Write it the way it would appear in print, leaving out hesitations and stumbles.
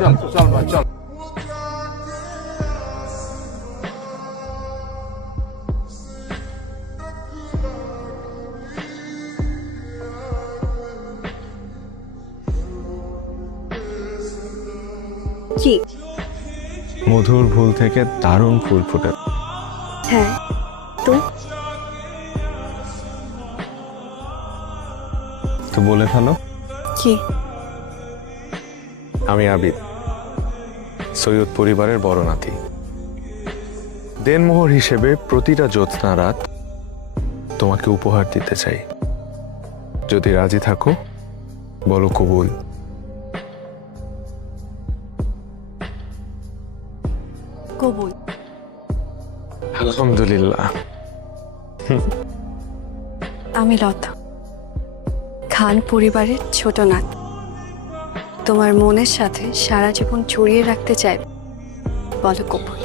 চল চল মা চল। কি? মধুর ফুল থেকে দারুণ ফুল ফোটে। হ্যাঁ, তো তো বলে ফেলো। কি? আমি আবিদ, সৈয়দ পরিবারের বড় নাতি। দেনমোহর হিসেবে প্রতিটা জ্যোৎস্না রাত তোমাকে উপহার দিতে চাই। যদি রাজি থাকো বলো কবুল। কবুল। আলহামদুলিল্লাহ। আমি লতা, খান পরিবারের ছোট নাত। তোমার মনের সাথে সারা জীবন জড়িয়ে রাখতে চাই, বলো কবুল।